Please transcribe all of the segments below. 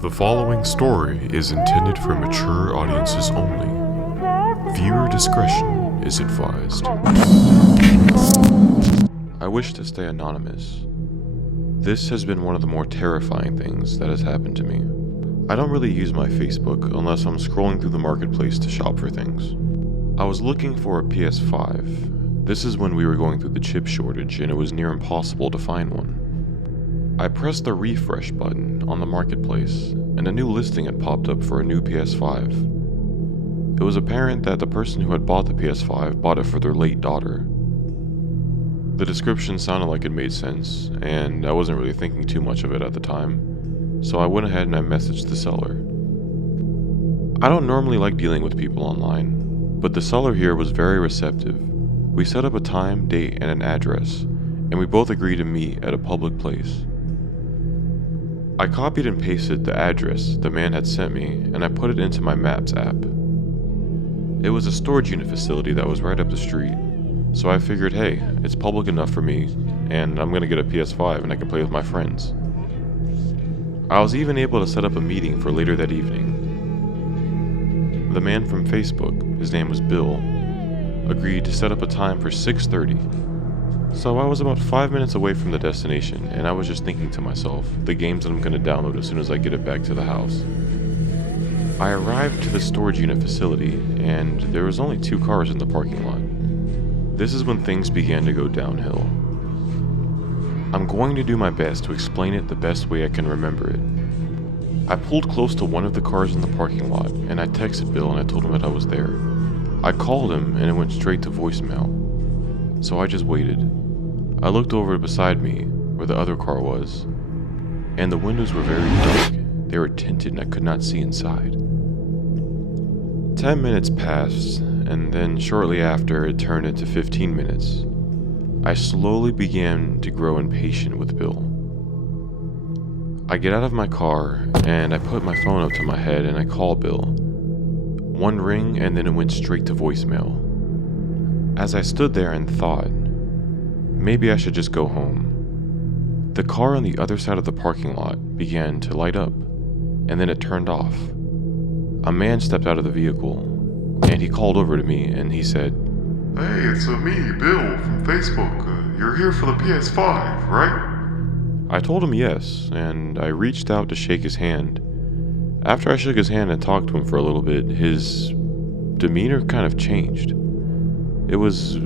The following story is intended for mature audiences only. Viewer discretion is advised. I wish to stay anonymous. This has been one of the more terrifying things that has happened to me. I don't really use my Facebook unless I'm scrolling through the marketplace to shop for things. I was looking for a PS5. This is when we were going through the chip shortage and it was near impossible to find one. I pressed the refresh button on the marketplace and a new listing had popped up for a new PS5. It was apparent that the person who had bought the PS5 bought it for their late daughter. The description sounded like it made sense, and I wasn't really thinking too much of it at the time, so I went ahead and I messaged the seller. I don't normally like dealing with people online, but the seller here was very receptive. We set up a time, date, and an address, and we both agreed to meet at a public place. I copied and pasted the address the man had sent me, and I put it into my Maps app. It was a storage unit facility that was right up the street, so I figured, hey, it's public enough for me, and I'm gonna get a PS5 and I can play with my friends. I was even able to set up a meeting for later that evening. The man from Facebook, his name was Bill, agreed to set up a time for 6:30. So I was about 5 minutes away from the destination, and I was just thinking to myself, the games that I'm going to download as soon as I get it back to the house. I arrived to the storage unit facility, and there was only 2 cars in the parking lot. This is when things began to go downhill. I'm going to do my best to explain it the best way I can remember it. I pulled close to one of the cars in the parking lot, and I texted Bill and I told him that I was there. I called him, and it went straight to voicemail. So I just waited. I looked over beside me, where the other car was, and the windows were very dark. They were tinted and I could not see inside. 10 minutes passed, and then shortly after it turned into 15 minutes. I slowly began to grow impatient with Bill. I get out of my car, and I put my phone up to my head and I call Bill. One ring, and then it went straight to voicemail. As I stood there and thought, maybe I should just go home. The car on the other side of the parking lot began to light up, and then it turned off. A man stepped out of the vehicle, and he called over to me, and he said, "Hey, it's me, Bill, from Facebook. You're here for the PS5, right?" I told him yes, and I reached out to shake his hand. After I shook his hand and talked to him for a little bit, his demeanor kind of changed. It was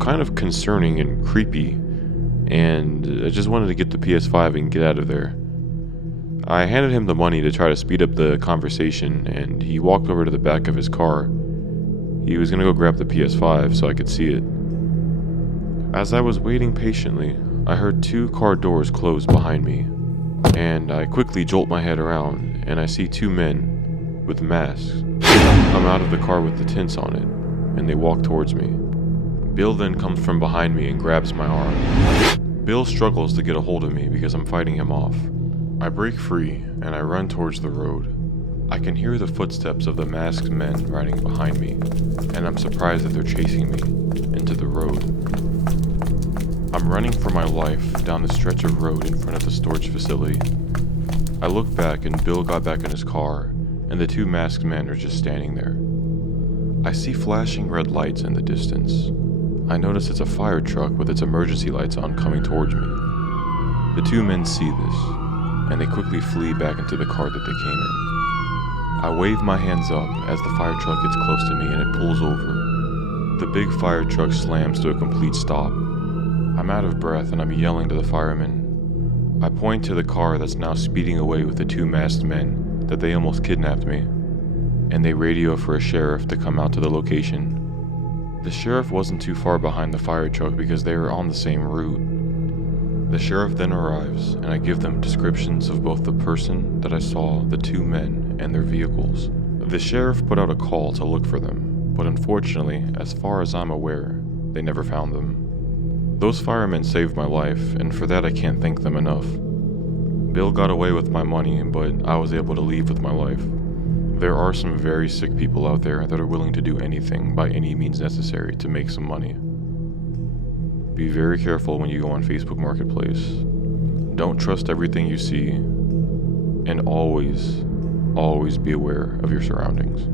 kind of concerning and creepy, and I just wanted to get the PS5 and get out of there. I handed him the money to try to speed up the conversation, and he walked over to the back of his car. He was gonna go grab the PS5 so I could see it. As I was waiting patiently, I heard 2 car doors close behind me, and I quickly jolt my head around, and I see 2 men with masks come out of the car with the tints on it, and they walk towards me. Bill then comes from behind me and grabs my arm. Bill struggles to get a hold of me because I'm fighting him off. I break free and I run towards the road. I can hear the footsteps of the masked men riding behind me, and I'm surprised that they're chasing me into the road. I'm running for my life down the stretch of road in front of the storage facility. I look back and Bill got back in his car, and the 2 masked men are just standing there. I see flashing red lights in the distance. I notice it's a fire truck with its emergency lights on coming towards me. The 2 men see this, and they quickly flee back into the car that they came in. I wave my hands up as the fire truck gets close to me and it pulls over. The big fire truck slams to a complete stop. I'm out of breath and I'm yelling to the firemen. I point to the car that's now speeding away with the 2 masked men that they almost kidnapped me, and they radio for a sheriff to come out to the location. The sheriff wasn't too far behind the fire truck because they were on the same route. The sheriff then arrives, and I give them descriptions of both the person that I saw, the 2 men, and their vehicles. The sheriff put out a call to look for them, but unfortunately, as far as I'm aware, they never found them. Those firemen saved my life, and for that I can't thank them enough. Bill got away with my money, but I was able to leave with my life. There are some very sick people out there that are willing to do anything by any means necessary to make some money. Be very careful when you go on Facebook Marketplace. Don't trust everything you see. and always be aware of your surroundings.